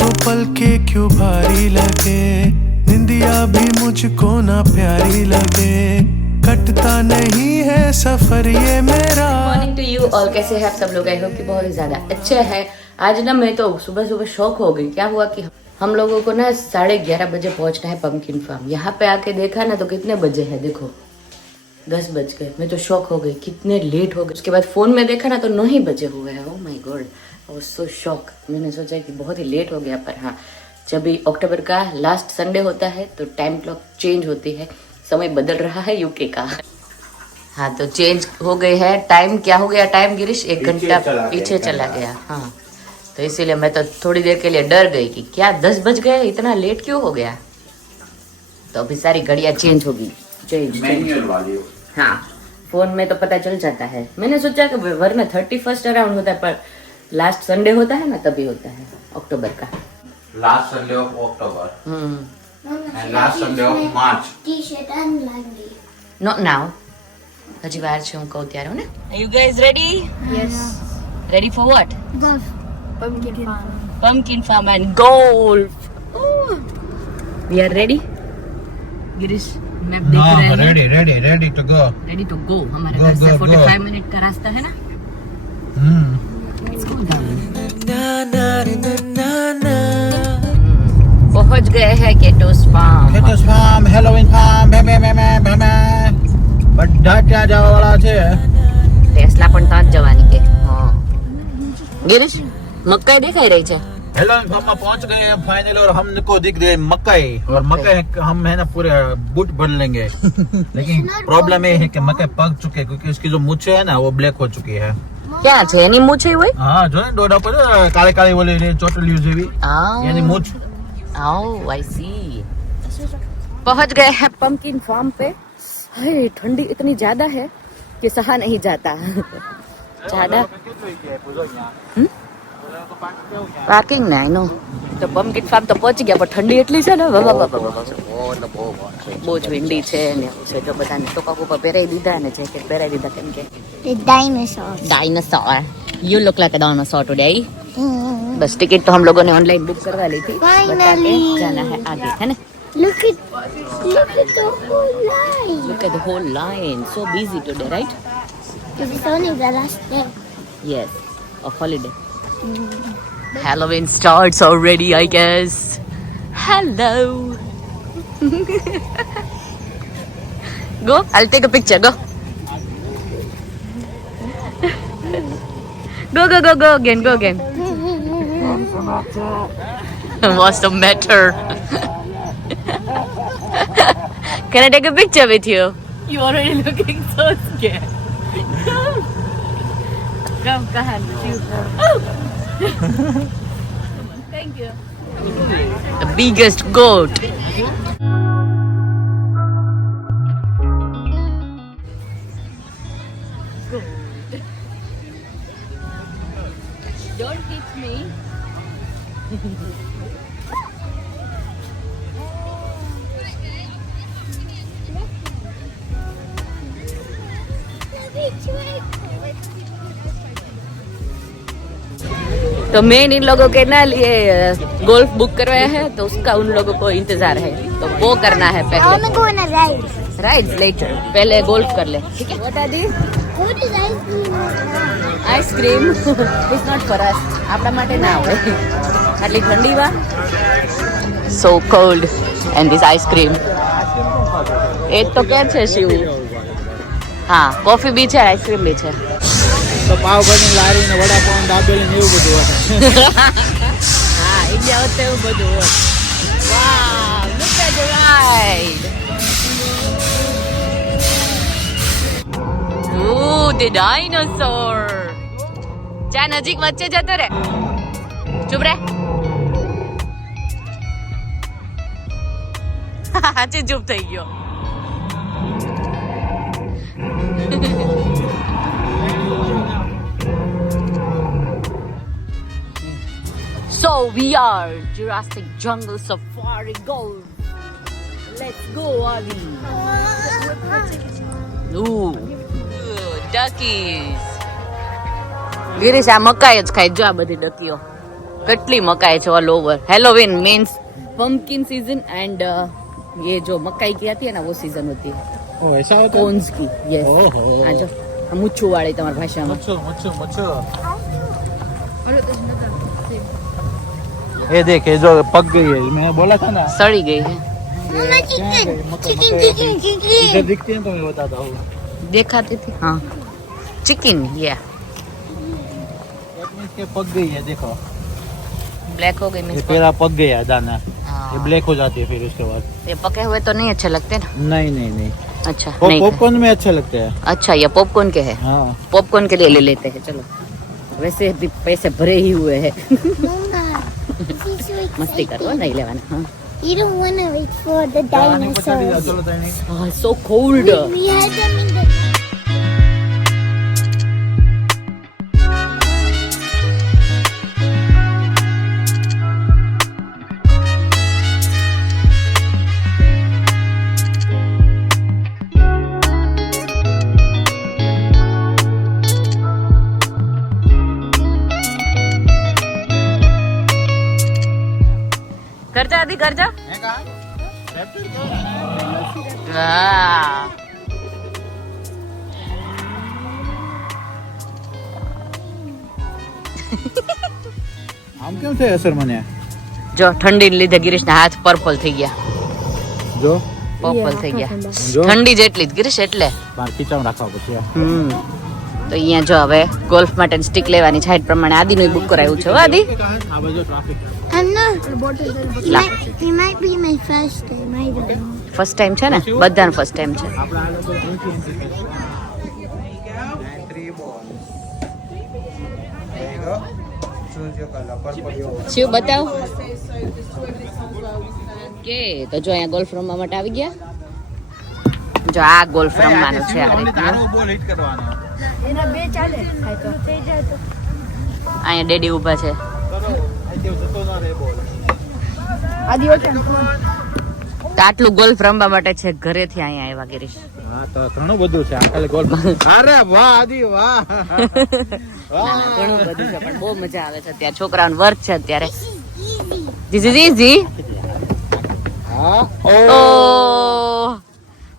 को पल के क्यों भारी लगे, निंदिया भी मुझको ना प्यारी लगे, कटता नहीं है सफर ये मेरा। मॉर्निंग टू यू ऑल, कैसे हैं आप सब लोग? आई होप कि बहुत ही ज्यादा अच्छे हैं। आज ना मैं तो सुबह सुबह शौक हो गई। क्या हुआ कि हम लोगों को ना 11:30 बजे पहुंचना है पम्पकिन फार्म। यहाँ पे आके देखा ना तो कितने बजे है, देखो 10 बज गए। मैं तो शॉक हो गई, कितने लेट हो गए। उसके बाद फोन में देखा ना तो 9 ही बजे हुए हैं। Oh my God, I was so shock. मैंने सोचा कि बहुत ही लेट हो गया, पर हाँ, जब भी अक्टूबर का लास्ट संडे होता है तो टाइम क्लॉक चेंज होती है, समय बदल रहा है यूके का। हाँ, तो चेंज हो गए है टाइम। क्या हो गया टाइम गिरीश? 1 घंटा पीछे चला गया। हाँ, तो इसीलिए मैं तो थोड़ी देर के लिए डर गई कि क्या 10 बज गए, इतना लेट क्यों हो गया। तो अभी सारी घड़ियां चेंज होगी, मैनुअल वाली। हाँ, फोन में तो पता चल जाता है। मैंने सोचा कि वरना 31st अराउंड होता है, पर लास्ट संडे होता है ना तभी होता है अक्टूबर का। Last Sunday of October and last Sunday of March. T-shirt अनलाइनली नॉट नाउ, હજી વાર છે, હું કહું ત્યારે હો ને. You guys ready? Yes. Ready for what? Golf. Pumpkin farm. Pumpkin farm and golf. Ooh. We are ready? Girish map देख रहे हैं। Ready to go. Ready to go. हमारे घर से 45 मिनट का रास्ता है ना। Let's go down. पहुंच गए हैं केटोस फार्म। કેટોસ ફાર્મ, હેલોવીન ફાર્મ, ભે બધા ત્યાં જવા વાળા છે। ટેસ્લા પણ ત્યાં જ જવાની કે। હા गिरीश, મકાઈ દેખાઈ રહી છે। हेलोवीन फार्म में पहुंच गए हैं फाइनल, और हमको दिख गए मकई। और मकई हम है ना पूरे बूट भर लेंगे। लेकिन प्रॉब्लम ये है कि मकई पक चुके हैं, क्योंकि उसकी जो मूछें है ना वो ब्लैक हो चुकी है। क्या છે એની મૂછ હોય? हाँ, जो है डोडा पर काले काले बोले ચોટલીઓ જેવી यानी मूछ। ओह आई सी। पहुंच गए हैं पम्पकिन फार्म पे। हाय, ठंडी इतनी ज्यादा है कि सहा नहीं जाता। ज्यादा પાર્કિંગ ને આઈ નો। તો પમ્પકિન ફાર્મ તો પહોંચી ગયા, પણ ઠંડી એટલી છે ને, બહુ જ વિંડી છે ને એવું છે। તો બધાને ટોપા બોપા પહેરાવી દીધા ને જેકેટ પહેરાવી દીધા, કેમ કે The dinosaurs. Dinosaur, you look like a dinosaur today. बस टिकट तो हम लोगों ने ऑनलाइन बुक करवा ली थी, बता के जाना है आगे, है ना। Look at the whole line. Look at the whole line, so busy today, right? This is only the last day. Yes, of holiday. Halloween starts already, I guess. Hello. Go, I'll take a picture. Go. Go again. Go again. What's the matter? Can I take a picture with you? You're already looking so scared. Come, Kahan. Thank you. The biggest goat. Don't teach me. तो main इन लोगों के ना लिए golf book करवाया है, तो उसका उन लोगों को इंतजार है, तो वो करना है I पहले। want to go on a ride. Rides later, पहले गोल्फ कर ले, ठीक है। बता दी What is ice cream? Ice cream is not for us, આપણા માટે ના હોય આટલી ઠંડીમાં। So cold and this ice cream. એ તો કે છે શિવ। હા, કોફી બી છે, આઈસ્ક્રીમ બી છે। તો પાવભાજી લારી ને વડાપાઉં દાબેલી ને એવું બધું હોય। હા, ઇન્ડિયા હોત તો એવું બધું હોય। Wow, look at the ride. Oh, the dinosaur. જા નજીક વચ્ચે જતો રે, ચૂપ રે। હાચે ચૂપ થઈ ગયો। So we are Jurassic Jungle Safari Golf. Let's go, Ali. Ooh, duckies. Girish, આ મકાઈ જ ખાય, જો આ બધી ડકીઓ। કેટલી મકાઈ છે all over Halloween means pumpkin season and ये जो मकाई की आती है ना वो सीजन होती है ओ ऐसा होता है कोन्स की यस ओहो। आ जो मुच्छू वाली तुम्हारी भाषा में मच्छो मच्छो मच्छो ये देख ये जो पक गई है मैंने बोला था ना सड़ी गई है मम्मा क्या चिकन गई? मक्का- चिकन मक्का- चिकन इधर चिकन दिखती है तो मैं बताता हूँ देखाती थी हाँ चिकन ये ये पक गई है देखो ब्लैक हो गई ये मीन्स पेड़ा पक गया है दाना हाँ। ये ब्लैक हो जाती है फिर उसके बाद ये पके हुए तो नहीं अच्छे लगते ना नहीं नहीं नहीं अच्छा वो नहीं पॉपकॉर्न में अच्छे लगते हैं अच्छा ये पॉपकॉर्न के है हाँ पॉपकॉर्न के लिए ले लेते हैं चलो वैसे भी पैसे भरे ही हुए हैं Mama, this is so मस्ती करो exciting. नहीं लेवाना हाँ You don't want to wait for the dinosaurs. चलो तैयारी so cold We had them in the. कर जा आदि कर जा वाह આમ કેમ છે અસર મને જો ઠંડી લીધે ગિરીશ ના હાથ પર્પલ થઈ ગયા જો પર્પલ થઈ ગયા જો ઠંડી જેટલી જ ગિરીશ એટલે બાર ખીચામાં રાખવા પછી તો અહીંયા જો હવે ગોલ્ફ માટે સ્ટિક લેવાની છે એ પ્રમાણે આદિનું બુક કરાવ્યું છે હો આદિ આ બાજુ traffic I'm not. It might be my first time. I don't know. First time છે ને બધાનો ફર્સ્ટ ટાઈમ છે આપણા આ લોકો ઊંચી એન્ટ્રી શિવ બતાવ કે તો જો અહીંયા ગોલ્ફ રમવા માટે આવી ગયા જો આ ગોલ્ફ રમવાનું છે આ રીતનું બોલ હિટ કરવાનો અહીંયા ડેડી ઊભા છે ચલો અહીંથી જતો ના રહે બોલ તો આટલું ગોલ્ફ રમવા માટે છે ઘરેથી અહીંયા આવ્યા ગિરીશ હા તો ઘણું બધું છે આ ખાલી ગોલ અરે વાહ આદિ વાહ ઘણું બધું છે પણ બહુ મજા આવે છે ત્યાં છોકરાઓનો વર્ક છે અત્યારે Easy. ધીસ ઇઝ ઇઝી હા ઓ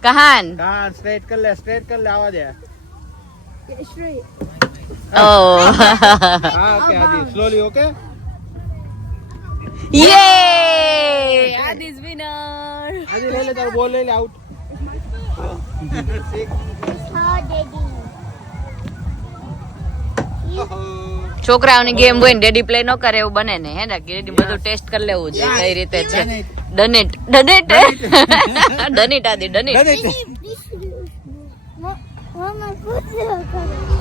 કહાન કાન સ્ટ્રેટ કર લે આવા દે ઓ હા ઓકે આદિ સ્લોલી ઓકે યે આદિસ વિનર આદિ લે લે તારો બોલ લે લે આઉટ Oh, Daddy. છોકરાઓની ગેમ હોય ને ડેડી પ્લે ન કરે એવું બને ને હે ને ડેડી બધું ટેસ્ટ કરી લેવું જોઈએ કઈ રીતે છે don't Aadi don't Mama, put the.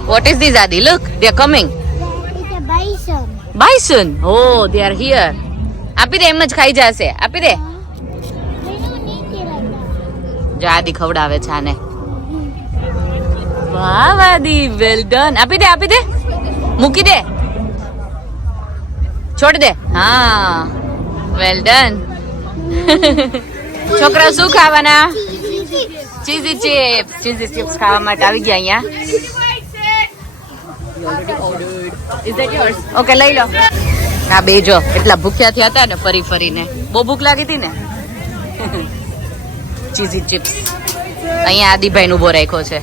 What is this Aadi look they are coming It's a bison. Bison oh they are here આપી દે એમ જ ખાઈ જશે આપી દે They don't eat it like that. જો આદિ ખવડાવે છે આને વાહ આદિ વેલ ડન આપી દે મૂકી દે છોડ દે હા વેલ ડન છોકરા શું ખાવાના ચીઝી ચિપ્સ ખાવા માટે આવી ગયા અહીંયા ઓકે લઈ લો આ બે જો એટલા ભૂખ્યા થયા હતા ને ફરી ફરીને બહુ ભૂખ લાગી હતી ને ચીઝી ચિપ્સ અહીંયા આદિભાઈ નું ઉભો રાખ્યો છે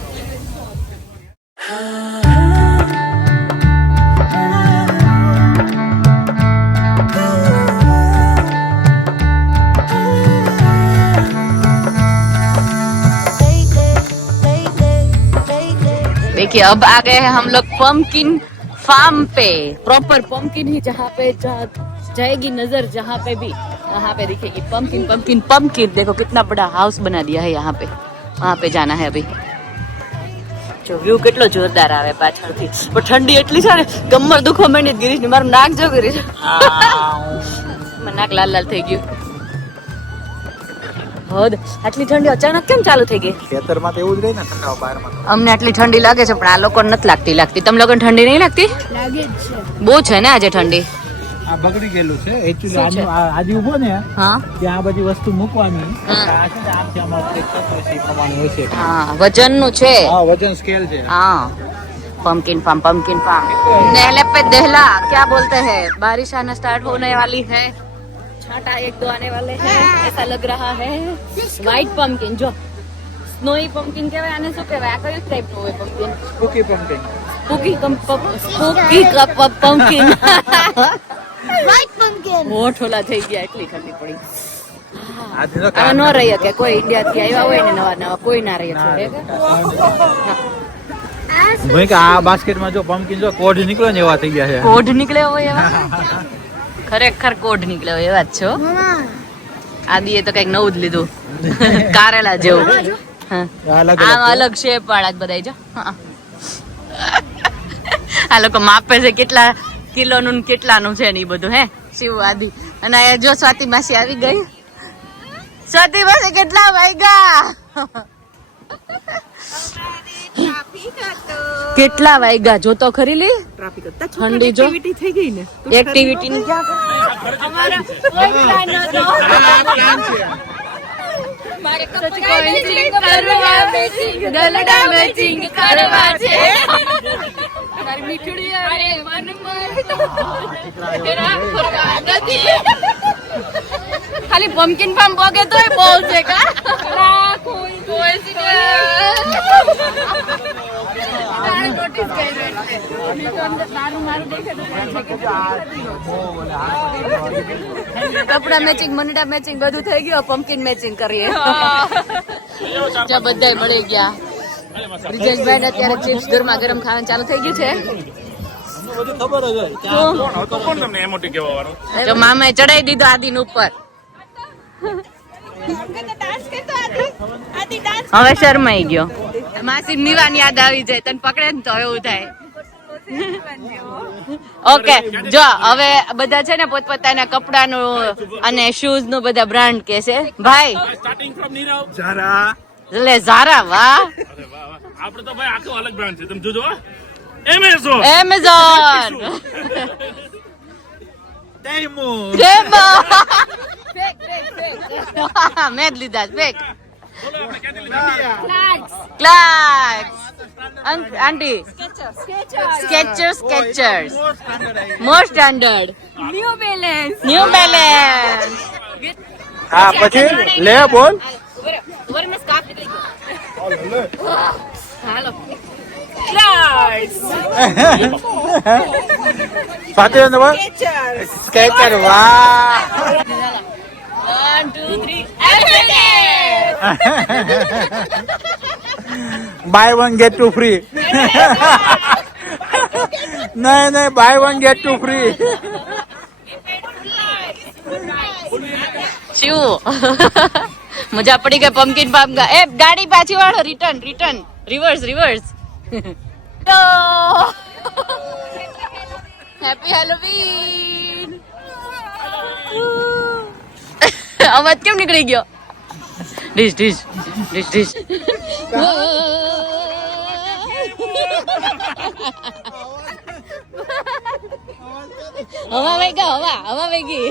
देखिए अब आ गए हैं हम लोग पम्पकिन फार्म पे प्रॉपर पम्पकिन ही जहाँ पे जाएगी नजर जहाँ पे भी वहाँ पे दिखेगी पम्पकिन पम्पकिन पम्पकिन देखो कितना बड़ा हाउस बना दिया है यहाँ पे वहाँ पे जाना है अभी જો વ્યૂ કેટલો જોરદાર આવે પાછળથી પણ ઠંડી એટલી છે ને કમર દુખવા માંડી ગિરીશ ને મારું નાક જો ગિરીશ નાક લાલ લાલ થઈ ગયું હદ આટલી ઠંડી અચાનક કેમ ચાલુ થઈ ગઈ ખેતરમાં તો એવું જ રહે ને ઠંડા બહારમાં અમને આટલી ઠંડી લાગે છે પણ આ લોકોને નથી લાગતી તમે લોકોને ઠંડી નહીં લાગતી બહુ છે ને આજે ઠંડી આ બગડી ગયેલું છે એકચ્યુઅલી આદિ ઉભો ને હા ત્યાં આ બધી વસ્તુ મૂકવાની હા. આ છે ને આમથી આમાં ચેક થતું હોય છે એ પ્રમાણે હોય છે હા વજનનું છે હા વજન સ્કેલ છે હા पम्पकिन फार्म नहले पे दहला क्या बोलते हैं, बारिश आना स्टार्ट होने वाली है, छाटा 1-2 आने वाले हैं ऐसा लग रहा है। व्हाइट पम्पकिन जो स्नोई पम्पकिन કહેવાય આને શું કહેવાય, આ કયું ટાઈપ નું હોય pumpkin? Spooky pumpkin. Spooky pumpkin White pumpkin. હોઠ ઓલા થઈ ગયા, એટલી ઠંડી પડી। આ ન રહી કે કોઈ ઇન્ડિયા થી આવ્યા હોય ને નવા કોઈ ના રહી શકે। ભાઈ કે આ બાસ્કેટ માં જો પમ્પકિન જો કોઢ નીકળ્યો ને એવા થઈ ગયા છે। કોઢ નીકળ્યો હોય એવા, ખરેખર કોઢ નીકળ્યો એવા જ છો। Mama. આદિએ તો કઈક નવું જ લીધું, કારેલા જેવું। આમ અલગ શેપ વાળા જ બધા જો। આ લોકો માપે છે કેટલા કિલોનું કેટલાનું છે ને એ બધું હે શિવ આદિ। અને આ જો સ્વાતિ માસી આવી ગઈ। સ્વાતિ માસી કેટલા વાગ્યા? કેટલા વાગ્યા જો તો ખરી લી ઠંડી જો થઈ ગઈ ને એક્ટિવિટી ની ક્યાં અમારા કોઈ પ્લાન નતો મારે તો મેચિંગ કરવા ગલડા મેચિંગ કરવા છે મારી મીઠડી અરે મન તેરા ફરવા નથી ખાલી પમ્પકિન ફાર્મ પોગે તોય બોલ છે કા કોઈ નોટિસ કરી કપડા મેચિંગ મંડા મેચિંગ બધું થઈ ગયું, પમ્પકિન મેચિંગ કરીએ। જો બધાય મળી ગયા। બ્રિજેશભાઈ ને અત્યારે ચિપ્સ ગરમા ગરમ ખાવાનું ચાલુ થઈ ગયું છે। જો મામાએ ચડાઈ દીધો આદિન ઉપર, હવે શરમાઈ ગયો। માસી નીવાની યાદ આવી જાય, તને પકડે ને તો એવું થાય। ઓકે જો હવે બધા છે ને પોતપોતાના કપડાનું અને શૂઝ નું બધા બ્રાન્ડ કે છે ભાઈ। લે ઝારા, વાહ આપણે તો ભાઈ આખો અલગ બ્રાન્ડ છે, તમે જોજો। એમેઝોન મેં જ લીધા ફેક ક્લાર્ક્સ આંટી સ્કેચર્સ મોર સ્ટાન્ડર્ડ ન્યુ બેલેન્સ હા પછી લે બોલ હાલો ક્લાર્ક્સ સાથે સ્કેચર વાહ 1 2 3 બાય 1 get 2 free नहीं बाय 1 get 2 free શું મજા પડી ગઈ પમ્પકિન ફાર્મ કા। એ ગાડી પાછી વાળો, રિટર્ન રિવર્સ હેપી હેલોવીન। અવાજ કેમ નીકળી ગયો? ડીશ હવા વેગી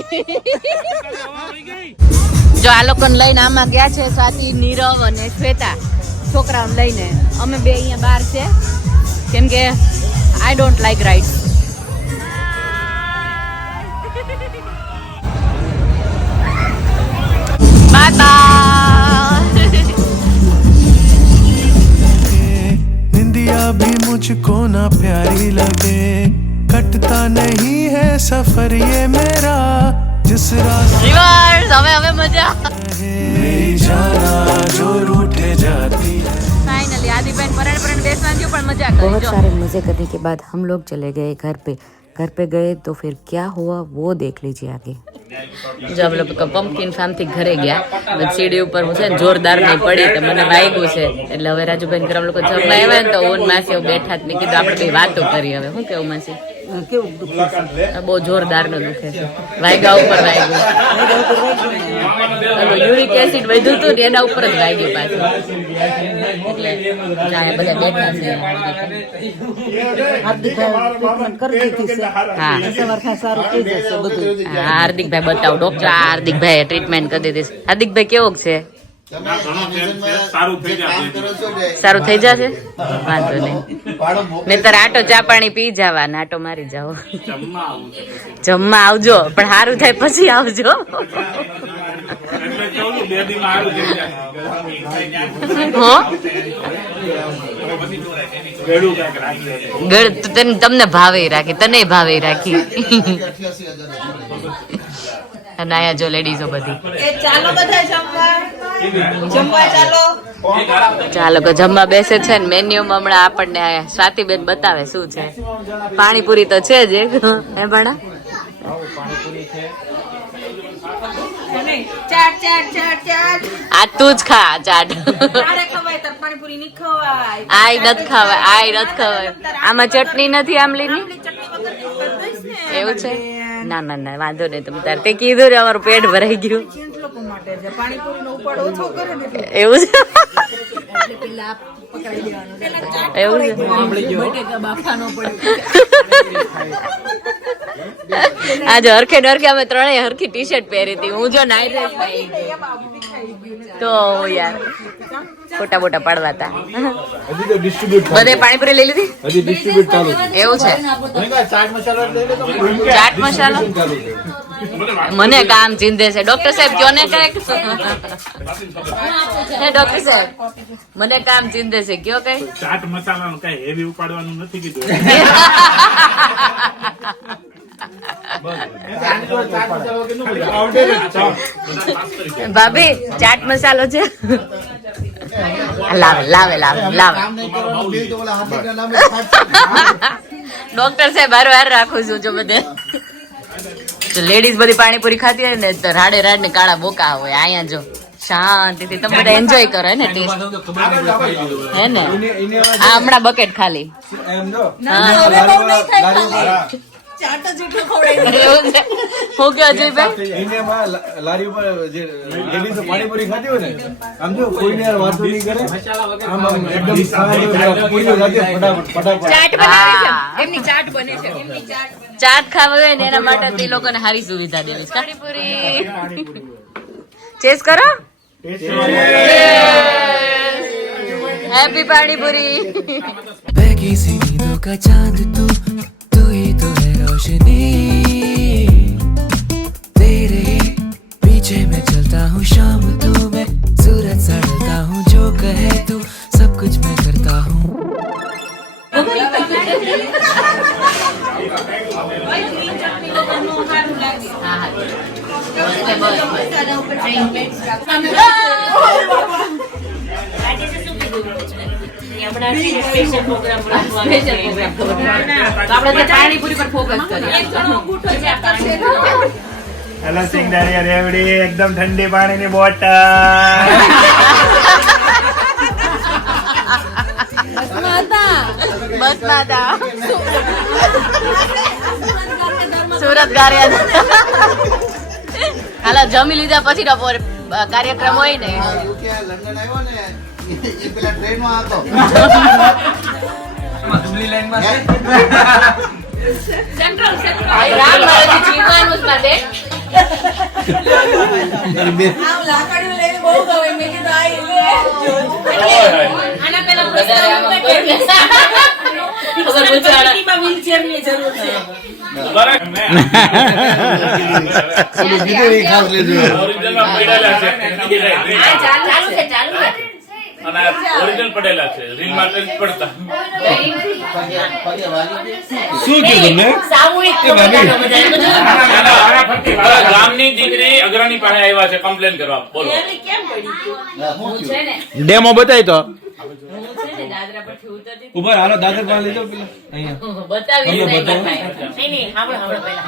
જો આ લોકોને લઈને આમાં ગયા છે સ્વાતિ, નીરવ અને શ્વેતા છોકરાઓને લઈને। અમે બે અહીંયા બહાર છે કેમ કે આઈ ડોન્ટ લાઈક રાઇડ્સ। निंदिया भी मुझको ना प्यारी लगे, कटता नहीं है सफर ये मेरा, जिस रास्ते હવે મજા मेरी जाना जो रूठे जाती है। फाइनली आदिबेन परण बेसवान जो पण मजा करी। बहुत सारे मजे करने के बाद हम लोग चले गए घर पे गए तो फिर क्या हुआ वो देख लीजिए आगे। જો અમે લોકો પમ્પકિન ફાર્મ થી ઘરે ગયા, સીડી ઉપર હું છે ને જોરદાર નહીં પડી તો મને વાગ્યું છે, એટલે હવે રાજુભાઈ ઘર લોકો જમવા આવ્યા ને તો ઓન માસી બેઠા જ મેં કીધું આપણે બે વાતો કરી। હવે શું કેવું માસી? બહુ જોરદાર નો દુખે છે, વાગ્યા ઉપર વાગ્યું, યુરિક એસિડ વધ્યું હતું ને એના ઉપર જ વાગ્યું પાછું, એટલે બધા બેઠા છે। હાર્દિકભાઈ બતાવો ડોક્ટર, હાર્દિકભાઈ ટ્રીટમેન્ટ કરી દીધી। હાર્દિકભાઈ કેવો છે? સારું થઈ જાય સારું થઈ જશે વાંધો નહીં નહીતર આટો ચા પાણી પી જવા આટો મારી જાઓ જમવા આવું છે પછી. જમવા આવજો પણ સારું થાય પછી આવજો એટલે કહું છું, 2 દીમાં સારું થઈ જાય. હો ગળું કાંઈક રાખજે. તમને ભાવે રાખી તને ભાવે રાખી અને આયા જો લેડીઝો બધી ચાલો બધા જમવા ચાલો. ચાલો કે જમવા બેસે છે ને મેન્યુમાં હમણાં આપણને સ્વાતિબેન બતાવે શું છે પાણીપુરી તો છે જ એક હે ભણા ચાટ ચાટ ચાટ ચાટ આ તું જ ખા ચાટ તારે ખવાય તાર પાણીપુરી ની ખવાય. આય નથી ખાવાય આય નથી ખાવાય આમાં ચટણી નથી આમલીની ચટણી વગર દઈશ ને એવું છે ના ના ના વાંધો નહીં તમે તાર તે કીધું ને અમારું પેટ ભરાઈ ગયું જેન્ટ લોકો માટે છે પાણીપુરી નો ઉપાડ ઓછો કરે ને એટલે એવું છે પેલા પકડાઈ દેવાનું પેલા ચાટ એવું છે બટેકા બાફાનો પડે. આજે હરખે ડરખે અમે ત્રણેય હરખી ટી શર્ટ પહેરી હતી હું જો નાઈ ડ્રેસ તો યાર ફોટા બોટા પાડવા હતા હજી તો ડિસ્ટ્રીબ્યુટ બધે પાણીપુરી લઈ લીધી હજી ડિસ્ટ્રીબ્યુટ ચાલુ છે. એવું છે ચાટ મસાલો લઈ લે તો ચાટ મસાલો ચાલુ છે. મને કામ ચીંધે છે ડોક્ટર સાહેબ કયો ને કઈક હે ડોક્ટર સાહેબ મને કામ ચીંધે છે કયો કઈ ચાટ મસાલાનું કઈ હેવી ઉપાડવાનું નથી કીધું. ભાભી ચાટ મસાલો છે લાવે લાવે લાવે લાવે ડોક્ટર સાહેબ હારો હાર રાખું છું જો બધે લેડીઝ બધી પાણીપુરી ખાતી હોય ને તો રાડે રાડ ને કાળા બોકા હોય અહીંયા જો શાંતિથી તમે બધા એન્જોય કરો હે ને ટેસ્ટ હે ને આ હમણાં બકેટ ખાલી એમ જો ચાટ જ એટલું ખવડાવી એવું છે હું કે અજયભાઈ ઇન્ડિયામાં લારી ઉપર જે લેડીઝો પાણીપુરી ખાતી હોય ને આમ જો કોઈને યાર વાતો નહીં કરે આમ એકદમ પૂરી લાગે ફટાફટ ચાટ બનાવી છે એમની ચાટ બને છે એમની ચાટ ચાટ ખાવા હોય ને એના માટે તે લોકોને સારી સુવિધા દેવી છે પાણીપુરી ચેસ કરો હેપી પાણીપુરી बहकी सी नींदों का चांद तू ही तो है रोशनी तेरे पीछे मैं चलता हूँ शाम तू मैं सूरज सा ढलता हूँ जो कहे तू सब कुछ मैं करता हूँ પાણીપુરી પર ફોકસ કરીએ હેલો સિંગદારિયા રેવડી એકદમ ઠંડી પાણીની બોટલ બસ ના હતા સુરત ગારિયા હાલો જમી લીધા પછી નો કાર્યક્રમ હોય ને લંડન આવ્યો ને એ પેલા ટ્રેન માં હતો જુબલી લાઈન માં રામ મારાથી જીવવાનું જ માટે આમ લાકડીઓ લઈને બહુ ગમે મેં કીધું આના પેલા પ્રશ્ન વ્હીલચેર ની જરૂર છે ખાસ લેજો ઓરિજિનલમાં પડેલા છે ચાલુ છે અને ઓરિજિનલ પડેલા છે રીલમાં તો પડતા શું કીધું મેં ગામની દીકરી અગ્રણી પાસે આવ્યા છે કમ્પ્લેન કરવા બોલો કેમ પડી ડેમો બતાય તો દાદરા પરથી ઉતરતી ઉપર હાલો દાદર પાસે લઈ જાઓ પેલા અહીંયા બતાવી તમને નહીં સાંભળો પહેલા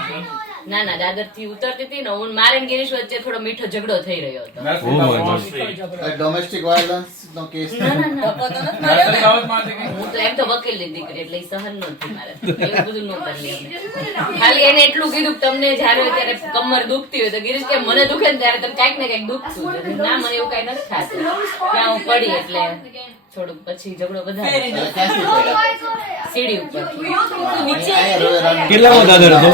ના ના દાદર થી ઉતરતી હતી ને હું મારે ને ગિરીશ વચ્ચે થોડો મીઠો ઝઘડો થઈ રહ્યો હતો ડોમેસ્ટિક વાયલન્સ નો કેસ હું તો એમ તો વકીલ ની દીકરી એટલે ઈ સહન નો થઈ મારે એવું બધું ન કરી અમે ખાલી એને એટલું કીધું કે તમને જયારે ત્યારે કમર દુખતી હોય તો ગિરીશ કે મને દુખે ને ત્યારે તમે કઈક ને કઈક દુખતું છે ના મને એવું કઈ નથી થતું ત્યાં હું પડી એટલે થોડુંક પછી ઝઘડો વધારે સીડી ઉપર કેટલામો દાદર હતો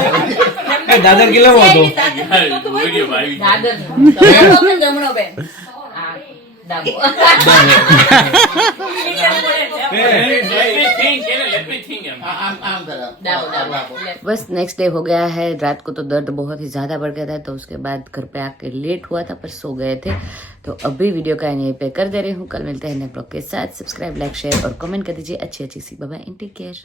એ દાદર કેટલામો હતો વિડીયો આવી દાદર જમણો બેન ડાબો. ડાબો, ડાબો. बस नेक्स्ट डे हो गया है. रात को तो दर्द बहुत ही ज़्यादा बढ़ गया था, तो उसके बाद घर पे आके लेट हुआ था, पर सो गए थे. तो अभी वीडियो का यहीं पे कर दे रही हूँ. कल मिलते हैं नए ब्लॉग के साथ. सब्सक्राइब, लाइक, शेयर और कमेंट कर दीजिए. अच्छी सी. Bye bye and take care.